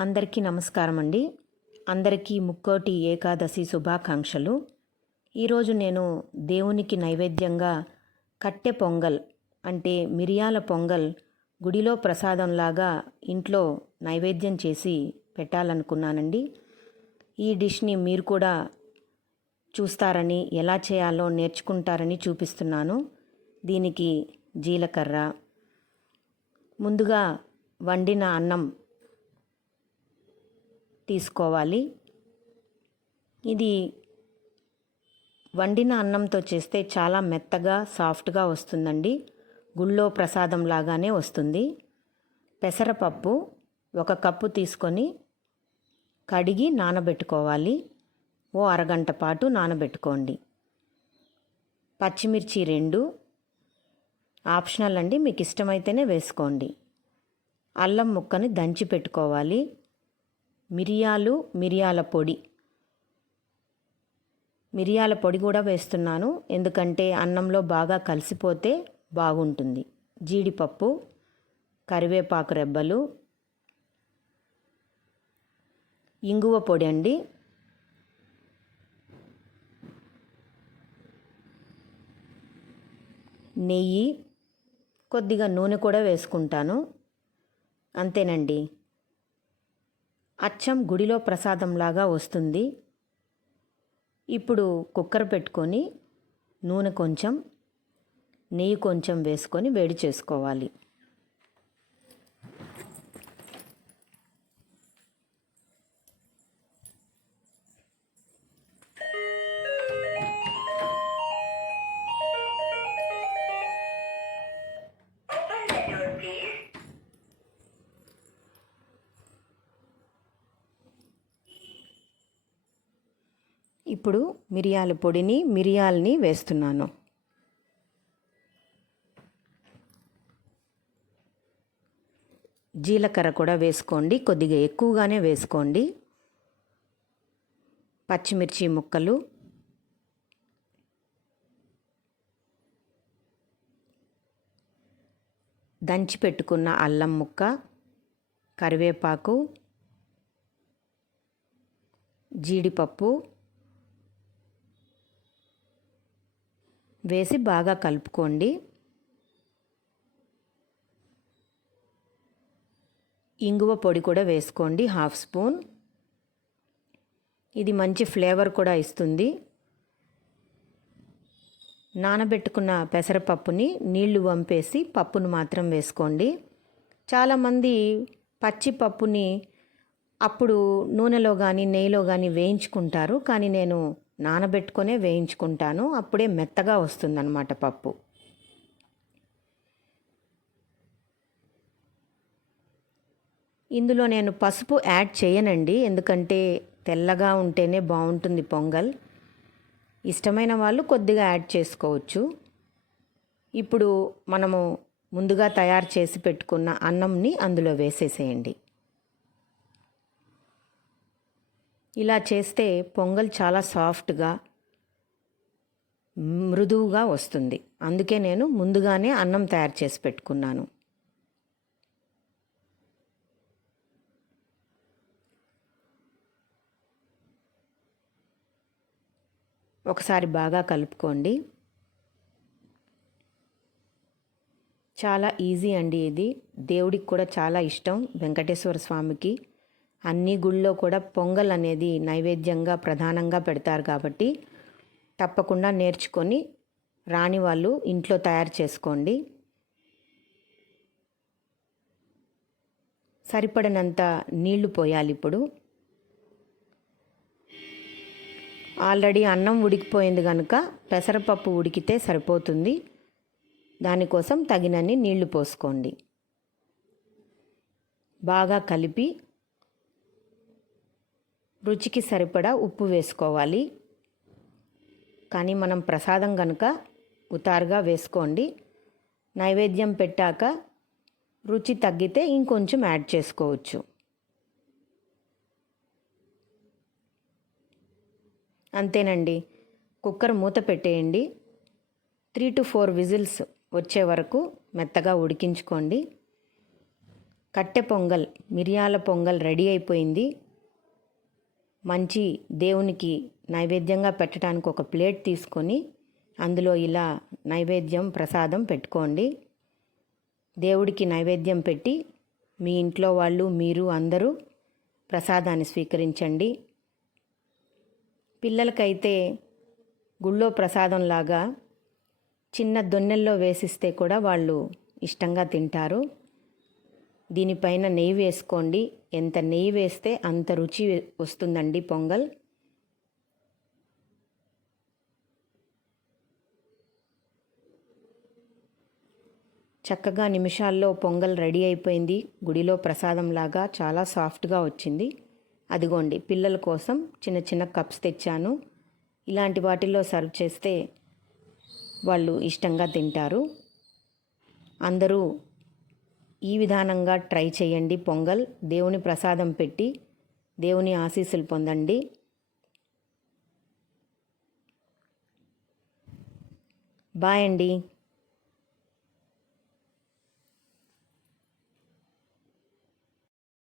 అందరికీ నమస్కారం అండి. అందరికీ ముక్కోటి ఏకాదశి శుభాకాంక్షలు. ఈరోజు నేను దేవునికి నైవేద్యంగా కట్టె పొంగల్ అంటే మిరియాల పొంగల్ గుడిలో ప్రసాదంలాగా ఇంట్లో నైవేద్యం చేసి పెట్టాలనుకున్నానండి. ఈ డిష్ని మీరు కూడా చూస్తారని, ఎలా చేయాలో నేర్చుకుంటారని చూపిస్తున్నాను. దీనికి జీలకర్ర, ముందుగా వండిన అన్నం తీసుకోవాలి. ఇది వండిన అన్నంతో చేస్తే చాలా మెత్తగా సాఫ్ట్గా వస్తుందండి. గుళ్ళో ప్రసాదం లాగానే వస్తుంది. పెసరపప్పు 1 కప్పు తీసుకొని కడిగి నానబెట్టుకోవాలి. ఓ అరగంట పాటు నానబెట్టుకోండి. పచ్చిమిర్చి 2 ఆప్షనల్ అండి, మీకు ఇష్టమైతేనే వేసుకోండి. అల్లం ముక్కని దంచి పెట్టుకోవాలి. మిరియాల పొడి కూడా వేస్తున్నాను, ఎందుకంటే అన్నంలో బాగా కలిసిపోతే బాగుంటుంది. జీడిపప్పు, కరివేపాకు రెబ్బలు, ఇంగువ పొడి అండి, నెయ్యి, కొద్దిగా నూనె కూడా వేసుకుంటాను. అంతేనండి. అచ్చం గుడిలో ప్రసాదంలాగా వస్తుంది. ఇప్పుడు కుక్కర్ పెట్టుకొని నూనె కొంచెం, నెయ్యి కొంచెం వేసుకొని వేడి చేసుకోవాలి. ఇప్పుడు మిరియాలని వేస్తున్నాను. జీలకర్ర కూడా వేసుకోండి, కొద్దిగా ఎక్కువగానే వేసుకోండి. పచ్చిమిర్చి ముక్కలు, దంచి పెట్టుకున్న అల్లం ముక్క, కరివేపాకు, జీడిపప్పు వేసి బాగా కలుపుకోండి. ఇంగువ పొడి కూడా వేసుకోండి, 1/2 స్పూన్. ఇది మంచి ఫ్లేవర్ కూడా ఇస్తుంది. నానబెట్టుకున్న పెసరపప్పుని నీళ్లు వంపేసి పప్పును మాత్రం వేసుకోండి. చాలామంది పచ్చి పప్పుని అప్పుడు నూనెలో కానీ నెయ్యిలో కానీ వేయించుకుంటారు, కానీ నేను నానబెట్టుకొనే వేయించుకుంటాను. అప్పుడే మెత్తగా వస్తుందన్నమాట పప్పు. ఇందులో నేను పసుపు యాడ్ చేయనండి, ఎందుకంటే తెల్లగా ఉంటేనే బాగుంటుంది పొంగల్. ఇష్టమైన వాళ్ళు కొద్దిగా యాడ్ చేసుకోవచ్చు. ఇప్పుడు మనము ముందుగా తయారు చేసి పెట్టుకున్న అన్నంని అందులో వేసేసేయండి. ఇలా చేస్తే పొంగల్ చాలా సాఫ్ట్గా, మృదువుగా వస్తుంది. అందుకే నేను ముందుగానే అన్నం తయారు చేసి పెట్టుకున్నాను. ఒకసారి బాగా కలుపుకోండి. చాలా ఈజీ అండి ఇది. దేవుడికి కూడా చాలా ఇష్టం, వెంకటేశ్వర స్వామికి. అన్ని గుళ్ళో కూడా పొంగల్ అనేది నైవేద్యంగా ప్రధానంగా పెడతారు కాబట్టి తప్పకుండా నేర్చుకొని రాని వాళ్ళు ఇంట్లో తయారు చేసుకోండి. సరిపడినంత నీళ్లు పోయాలి. ఇప్పుడు ఆల్రెడీ అన్నం ఉడికిపోయింది కనుక పెసరపప్పు ఉడికితే సరిపోతుంది. దానికోసం తగినన్ని నీళ్లు పోసుకోండి. బాగా కలిపి రుచికి సరిపడా ఉప్పు వేసుకోవాలి. కానీ మనం ప్రసాదం కనుక ఉతారుగా వేసుకోండి. నైవేద్యం పెట్టాక రుచి తగ్గితే ఇంకొంచెం యాడ్ చేసుకోవచ్చు. అంతేనండి. కుక్కర్ మూత పెట్టేయండి. 3 to 4 విజిల్స్ వచ్చే వరకు మెత్తగా ఉడికించుకోండి. కట్టె పొంగల్, మిరియాల పొంగల్ రెడీ అయిపోయింది. మంచి దేవునికి నైవేద్యంగా పెట్టడానికి ఒక ప్లేట్ తీసుకొని అందులో ఇలా నైవేద్యం ప్రసాదం పెట్టుకోండి. దేవుడికి నైవేద్యం పెట్టి మీ ఇంట్లో వాళ్ళు మీరు అందరూ ప్రసాదాన్ని స్వీకరించండి. పిల్లలకైతే గుళ్ళో ప్రసాదంలాగా చిన్న దొన్నెల్లో వేసిస్తే కూడా వాళ్ళు ఇష్టంగా తింటారు. దీనిపైన నెయ్యి వేసుకోండి. ఎంత నెయ్యి వేస్తే అంత రుచి వస్తుందండి పొంగల్. చక్కగా నిమిషాల్లో పొంగల్ రెడీ అయిపోయింది. గుడిలో ప్రసాదంలాగా చాలా సాఫ్ట్గా వచ్చింది. అదిగోండి, పిల్లల కోసం చిన్న చిన్న కప్స్ తెచ్చాను. ఇలాంటి వాటిల్లో సర్వ్ చేస్తే వాళ్ళు ఇష్టంగా తింటారు. అందరూ ఈ విధానంగా ట్రై చేయండి పొంగల్. దేవుని ప్రసాదం పెట్టి దేవుని ఆశీస్సులు పొందండి. బాయ్ అండి.